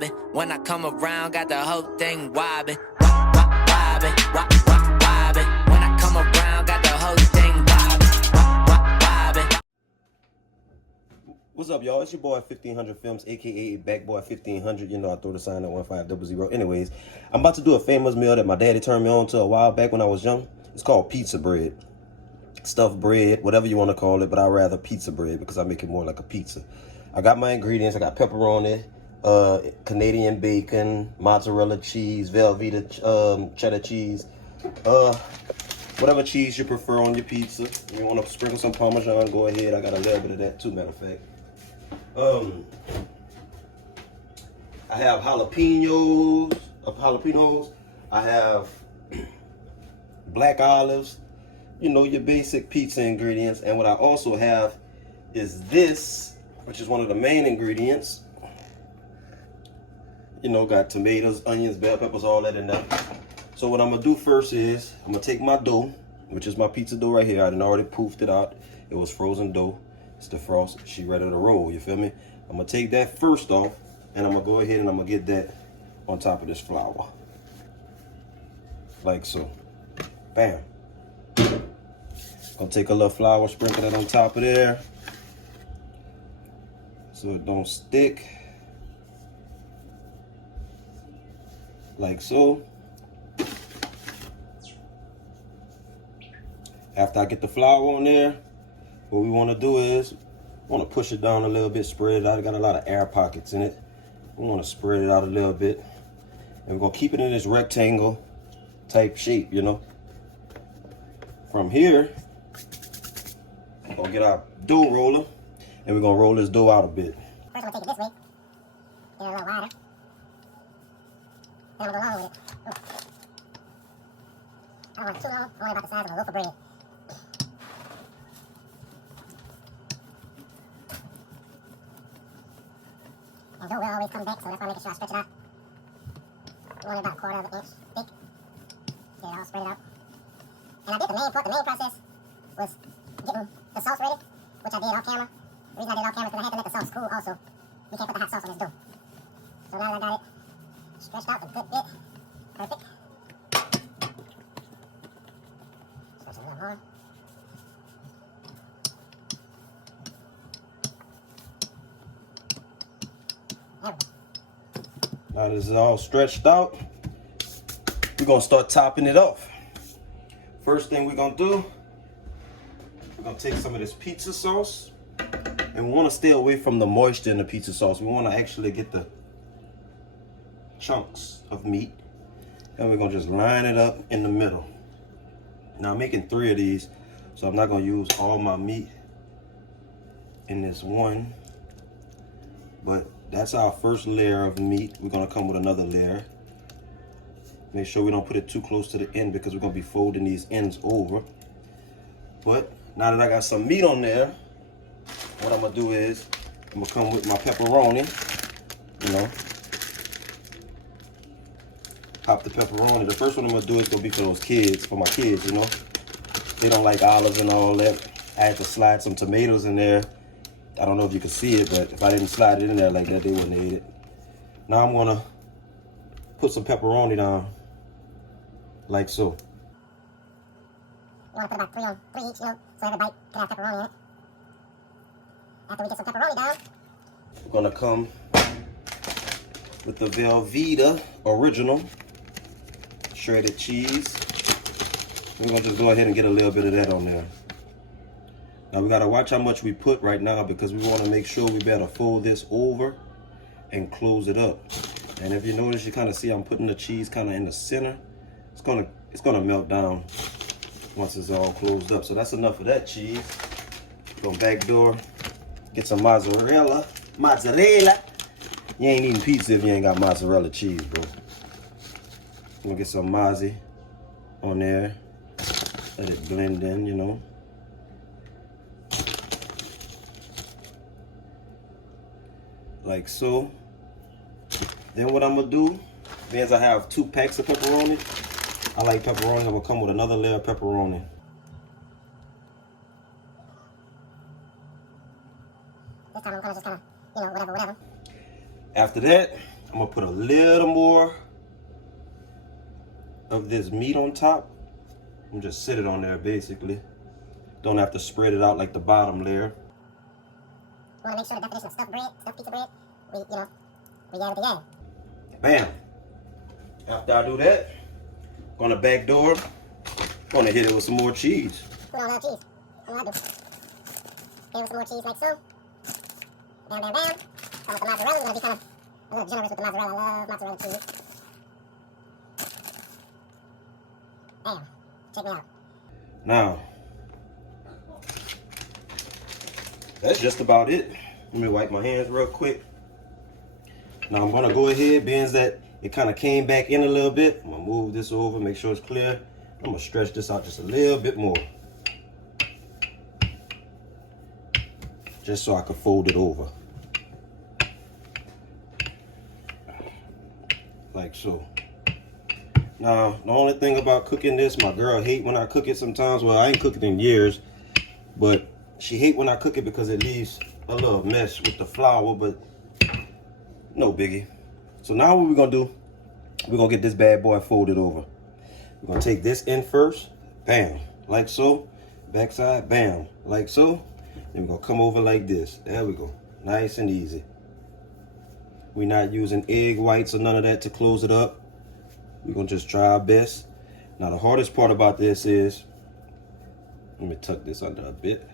wobbin'. When I come around, got the whole thing wobbin'. Wobbin', wobbin'. When I come around, got the whole thing wobbin'. What's up, y'all? It's your boy 1500 Films, aka Backboy 1500. You know I throw the sign at 1500. Anyways, I'm about to do a famous meal that my daddy turned me on to a while back when I was young. It's called pizza bread. Stuffed bread, whatever you want to call it, but I'd rather pizza bread because I make it more like a pizza. I got my ingredients. I got pepperoni, Canadian bacon, mozzarella cheese, Velveeta cheddar cheese, whatever cheese you prefer on your pizza. If you want to sprinkle some Parmesan, go ahead. I got a little bit of that too, matter of fact. I have jalapenos. I have black olives. You know, your basic pizza ingredients. And what I also have is this, which is one of the main ingredients. You know, got tomatoes, onions, bell peppers, all that in there. So what I'm gonna do first is I'm gonna take my dough, which is my pizza dough right here. I done already poofed it out. It was frozen dough. It's the frost. She ready to roll, you feel me? I'm gonna take that first off, and I'm gonna go ahead and I'm gonna get that on top of this flour. Like so. Bam. Gonna take a little flour, sprinkle it on top of there so it don't stick. Like so. After I get the flour on there, what we want to do is want to push it down a little bit, spread it out. It got a lot of air pockets in it. We want to spread it out a little bit, and we're gonna keep it in this rectangle type shape, you know. From here, we're gonna get our dough roller, and we're gonna roll this dough out a bit. First, I'm gonna take it this way, get it a little wider. Then I'm gonna go long with it. Ooh. I don't want it too long, only about the size of a loaf of bread. And dough will always come back, so that's why I'm making sure I stretch it out. Only about a quarter of an inch thick. Get it all spread out. And I did the main part. The main process was getting the sauce ready, which I did off camera. The reason I did off camera is because I had to let the sauce cool also. We can't put the hot sauce on this dough. So now that I got it stretched out a good bit, perfect. Stretch it a little more. There we go. Now this is all stretched out. We're gonna start topping it off. First thing we're gonna do, we're gonna take some of this pizza sauce, and we wanna stay away from the moisture in the pizza sauce. We wanna actually get the chunks of meat, and we're gonna just line it up in the middle. Now I'm making 3 of these, so I'm not gonna use all my meat in this one, but that's our first layer of meat. We're gonna come with another layer. Make sure we don't put it too close to the end because we're gonna be folding these ends over. But now that I got some meat on there, what I'm gonna do is I'm gonna come with my pepperoni, you know. Pop the pepperoni. The first one I'm gonna do is gonna be for those kids, for my kids, you know. They don't like olives and all that. I had to slide some tomatoes in there. I don't know if you can see it, but if I didn't slide it in there like that, they wouldn't eat it. Now I'm gonna put some pepperoni down, like so. You want to put about 3 on 3 each, you know, so every bite can have pepperoni in it. After we get some pepperoni down, we're gonna come with the Velveeta original shredded cheese. We're gonna just go ahead and get a little bit of that on there. Now we gotta watch how much we put right now because we wanna make sure we better fold this over and close it up. And if you notice, you kind of see I'm putting the cheese kind of in the center. It's gonna melt down once it's all closed up. So that's enough of that cheese. Go back door, get some mozzarella. You ain't eating pizza if you ain't got mozzarella cheese, bro. I'm gonna get some mozzie on there. Let it blend in, you know. Like so. Then what I'm gonna do, since I have 2 packs of pepperoni, I like pepperoni, I'm gonna come with another layer of pepperoni. this time I'm gonna just kind of, you know, whatever. After that, I'm gonna put a little more of this meat on top and just sit it on there basically. Don't have to spread it out like the bottom layer. We want to make sure the definition of stuffed bread, stuffed pizza bread, we add it together. Bam. After I do that, on the back door, gonna hit it with some more cheese. Put on cheese. What do I do? Hit it with some more cheese like so. Bam, bam, bam. Some with the mozzarella. We're gonna be kind of a little generous with the mozzarella. I love mozzarella cheese. Bam. Check me out. Now, that's just about it. Let me wipe my hands real quick. Now I'm gonna go ahead, being that it kind of came back in a little bit. I'm gonna move this over, make sure it's clear. I'm gonna stretch this out just a little bit more. Just so I can fold it over. Like so. Now, the only thing about cooking this, my girl hate when I cook it sometimes. Well, I ain't cooked it in years, but she hate when I cook it because it leaves a little mess with the flour, but no biggie. So now what we're gonna do, we're gonna get this bad boy folded over. We're gonna take this in first, bam, like so. Backside, bam, like so. Then we're gonna come over like this. There we go, nice and easy. We're not using egg whites or none of that to close it up. We're gonna just try our best. Now the hardest part about this is, let me tuck this under a bit.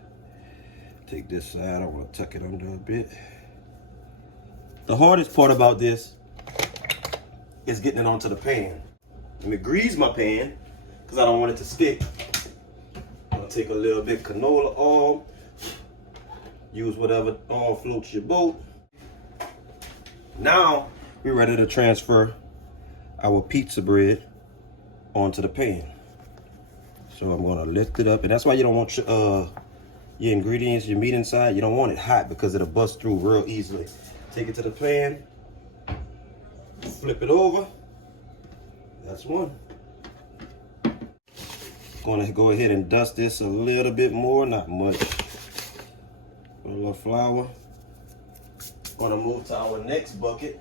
Take this side, I wanna tuck it under a bit. The hardest part about this is getting it onto the pan. Let me grease my pan, because I don't want it to stick. I'll take a little bit canola oil. Use whatever oil floats your boat. Now, we're ready to transfer our pizza bread onto the pan. So I'm gonna lift it up, and that's why you don't want your ingredients, your meat inside, you don't want it hot because it'll bust through real easily. Take it to the pan, flip it over. That's one. Gonna go ahead and dust this a little bit more, not much. Put a little flour. Gonna move to our next bucket,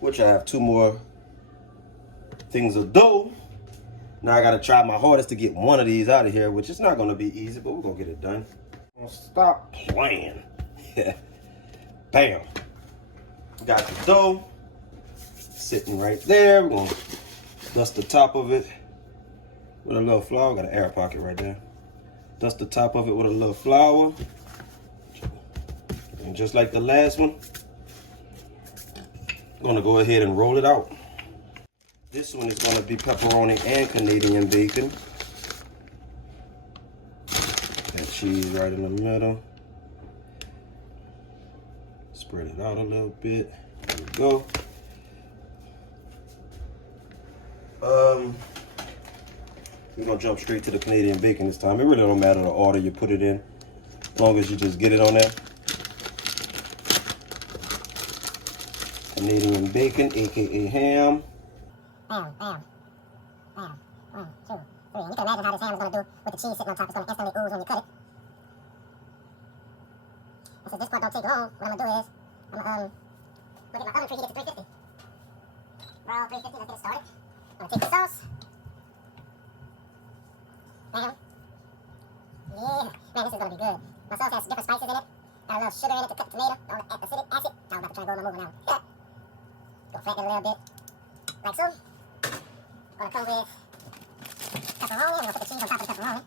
which I have 2 more things of dough. Now I gotta try my hardest to get one of these out of here, which is not gonna be easy, but we're gonna get it done. I'm gonna stop playing. Bam. Got the dough sitting right there. We're gonna dust the top of it with a little flour. Got an air pocket right there. Dust the top of it with a little flour. And just like the last one, I'm gonna go ahead and roll it out. This one is gonna be pepperoni and Canadian bacon. That cheese right in the middle. Spread it out a little bit. There we go. We're gonna jump straight to the Canadian bacon this time. It really don't matter the order you put it in, as long as you just get it on there. Canadian bacon, aka ham. Bam, bam, bam. 1, 2, 3. And you can imagine how this ham is gonna do with the cheese sitting on top. It's gonna instantly ooze when you cut it. And since this part don't take long, what I'm gonna do is I'm gonna look at my oven preheated to 350. We're all 350. Let's get it started. I'm gonna take the sauce. Bam. Yeah, man, this is gonna be good. My sauce has different spices in it. Got a little sugar in it to cut the tomato, all the acidic acid. I was about to try to go on my mover now. Go flatten it a little bit, like so. Gonna come with pepperoni. I'm gonna put the cheese on top of the pepperoni.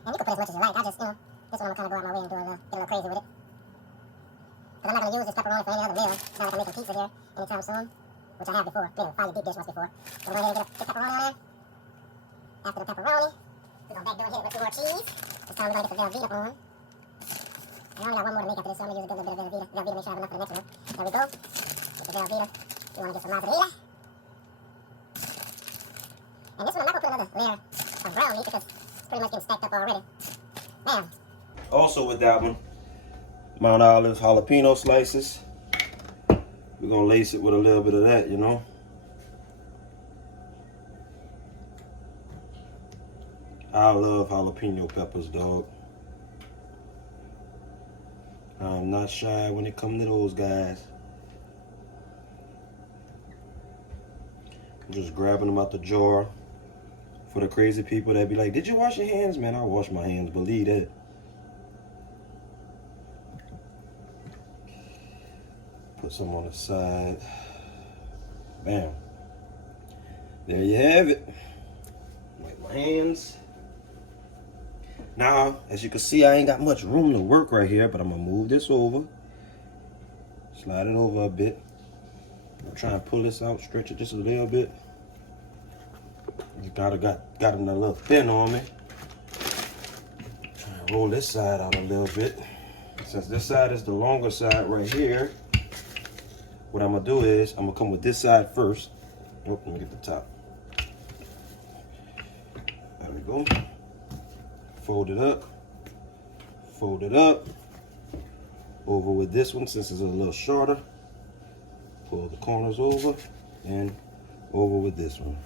And you can put as much as you like. I just, this one I'm gonna kind of go out my way and do get a little crazy with it. Because I'm not gonna use this pepperoni for any other meal. It's not like I'm making pizza here anytime soon, which I have before. Been a fire deep dish once before. So I'm gonna go ahead and get the pepperoni on there. After the pepperoni, we're gonna back door and hit it with 2 more cheese. This time we're gonna get the Velveeta on. I only got 1 more to make after this, so I'm gonna use a good little bit of Velveeta. Make sure I have enough for the next one. There we go. Get the Velveeta. You wanna get some mozzarella. And this one I'm not gonna put another layer of ground meat because it's pretty much getting stacked up already. Bam. Also with that one, Mount Olive's jalapeno slices. We're gonna lace it with a little bit of that, you know. I love jalapeno peppers, dog. I'm not shy when it comes to those guys. I'm just grabbing them out the jar. For the crazy people that be like, did you wash your hands? Man, I wash my hands, believe that. Put some on the side. Bam. There you have it. Wipe my hands. Now, as you can see, I ain't got much room to work right here, but I'm gonna move this over. Slide it over a bit. I'm trying to pull this out, stretch it just a little bit. You got it a little thin on me. Try to roll this side out a little bit. Since this side is the longer side right here, what I'm gonna do is I'm gonna come with this side first. Oh, let me get the top. There we go. Fold it up. Fold it up. Over with this one since it's a little shorter. Pull the corners over and over with this one.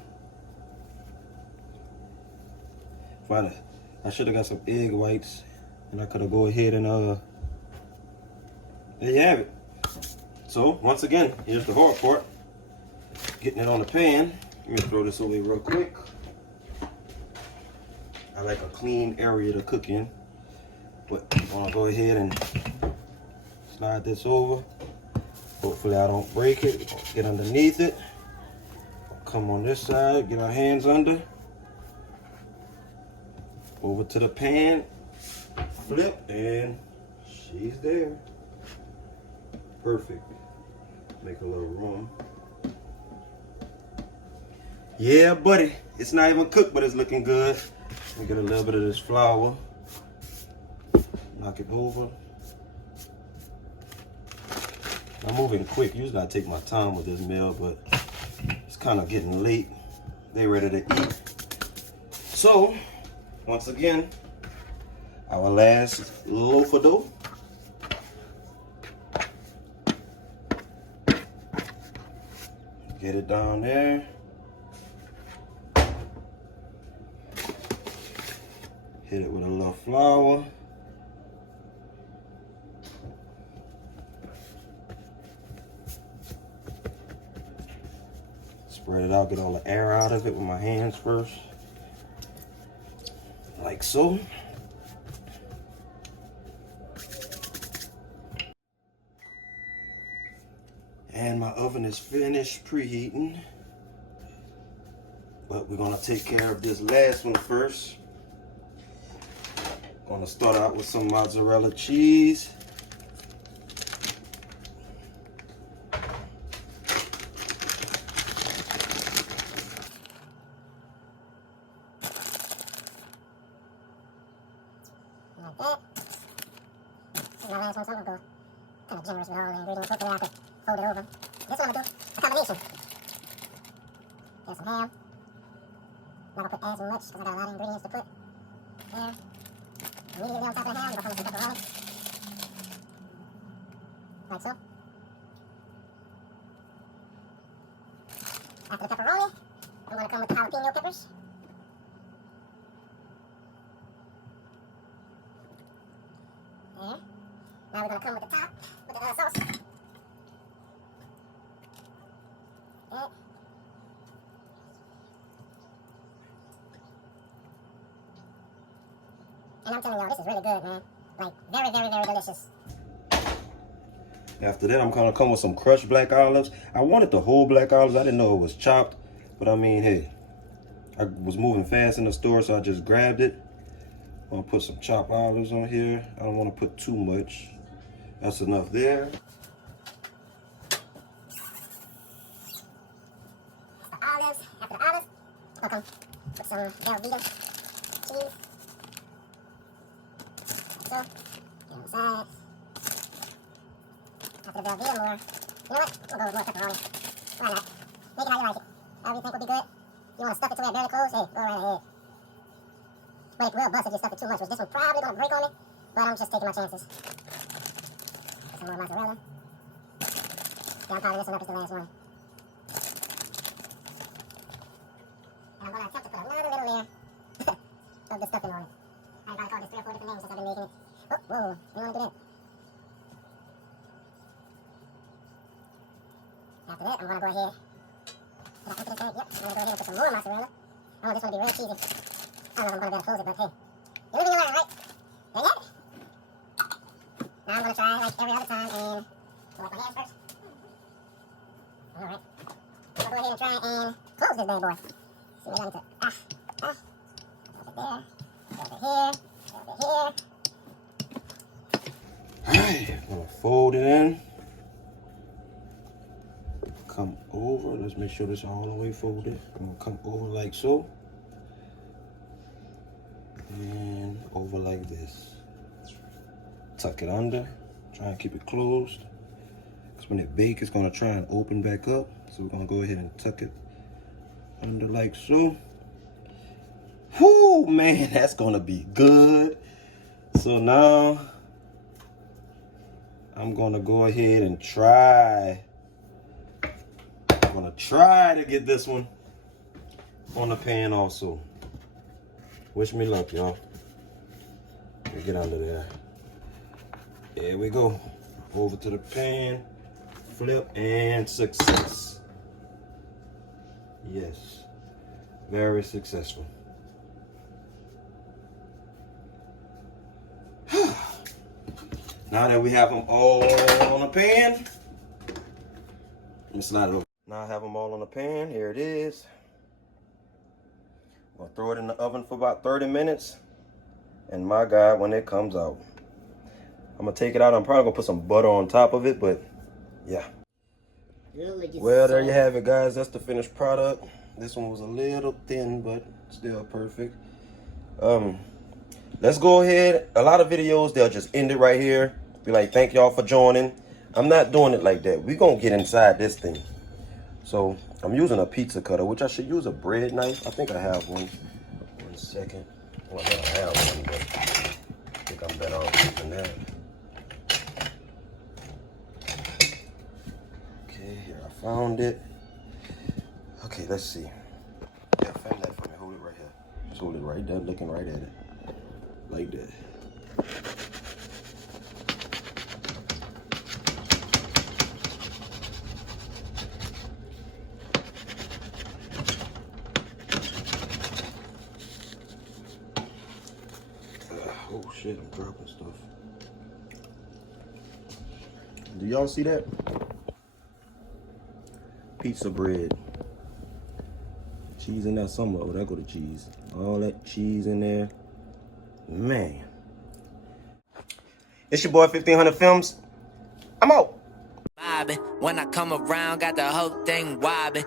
I should have got some egg whites and I could have go ahead and there you have it. So once again, here's the hard part. Getting it on the pan. Let me throw this away real quick. I like a clean area to cook in. But I want to go ahead and slide this over. Hopefully I don't break it. Get underneath it. Come on this side, get our hands under. Over to the pan. Flip and she's there. Perfect. Make a little room. Yeah, buddy. It's not even cooked, but it's looking good. Let me get a little bit of this flour. Knock it over. I'm moving quick. Usually I take my time with this meal, but it's kind of getting late. They ready to eat. So, once again, our last loaf of dough. Get it down there. Hit it with a little flour. Spread it out, get all the air out of it with my hands first. Like so. And my oven is finished preheating. But we're gonna take care of this last one first. Gonna start out with some mozzarella cheese. Like that. This is my last one, so I'm gonna go kind of generous with all the ingredients. Hopefully I can fold it over. This one I'm gonna do a combination. There's some ham. I'm not gonna put as much because I got a lot of ingredients to put there. Immediately on top of the ham, we're gonna put some pepperoni. Like so. After the pepperoni, I'm gonna come with the jalapeno peppers. There. Now we're gonna come with the top with the sauce. There. And I'm telling y'all, this is really good, man. Like, very, very, very delicious. After that, I'm gonna come with some crushed black olives. I wanted the whole black olives. I didn't know it was chopped. But I mean, hey, I was moving fast in the store, so I just grabbed it. I'm gonna put some chopped olives on here. I don't want to put too much. That's enough there. The olives. After the olives, I'll come put some Velveeta cheese. So, get on the side. After the Velveeta, more. You know what? We'll go with more pepperoni. Why not? Make it how you like it. However you think would be good. You want to stuff it till it barely close? Hey, go right ahead. But it will bust if you stuff it too much. This one probably gonna break on me, but I'm just taking my chances. Put some more mozzarella. Yeah, I'm probably messing up as the last one. And I'm gonna attempt to put another little layer of the stuffing on it. I gotta call this 3 or 4 different names since I've been making it. Oh, whoa, you don't want to do that. After that, I'm gonna go ahead. Did I empty this bag? Yep. I'm gonna go ahead and put some more mozzarella. I want this one to be real cheesy. I don't know if I'm gonna be able to close it, but hey, you live and you learn, right? There you go. Now I'm gonna try like every other time and wash my hands first. All right. I'm gonna go ahead and try and close this bad boy. See what I need to. Over there. Over here. Over here. Alright, I'm gonna fold it in. Come over. Let's make sure this all the way folded. I'm gonna come over like so. And over like this. Tuck it under. Try and keep it closed. Because when it bakes, it's gonna try and open back up. So we're gonna go ahead and tuck it under like so. Whoo, man, that's gonna be good. So now I'm gonna go ahead and try. I'm gonna try to get this one on the pan also. Wish me luck, y'all. Let me get under there. There we go. Over to the pan, flip, and success. Yes, very successful. Now that we have them all on the pan, let me slide it over. Now I have them all on the pan. Here it is. I'm gonna throw it in the oven for about 30 minutes. And my God, when it comes out, I'm gonna take it out. I'm probably gonna put some butter on top of it, but yeah. Well, there you have it, guys. That's the finished product. This one was a little thin, but still perfect. Let's go ahead. A lot of videos, they'll just end it right here. Be like, thank y'all for joining. I'm not doing it like that. We're gonna get inside this thing. So I'm using a pizza cutter, which I should use a bread knife. I think I have one. 1 second. Well, I don't have one, but I think I'm better off using that. Okay, here I found it. Okay, let's see. Yeah, find that for me. Hold it right here. Just hold it right there, looking right at it. Like that. Oh shit, I'm dropping stuff. Do y'all see that? Pizza bread. Cheese in there somewhere. Oh, there go the cheese. All that cheese in there. Man. It's your boy 1500 Films. I'm out. Vibing. When I come around, got the whole thing wobbing.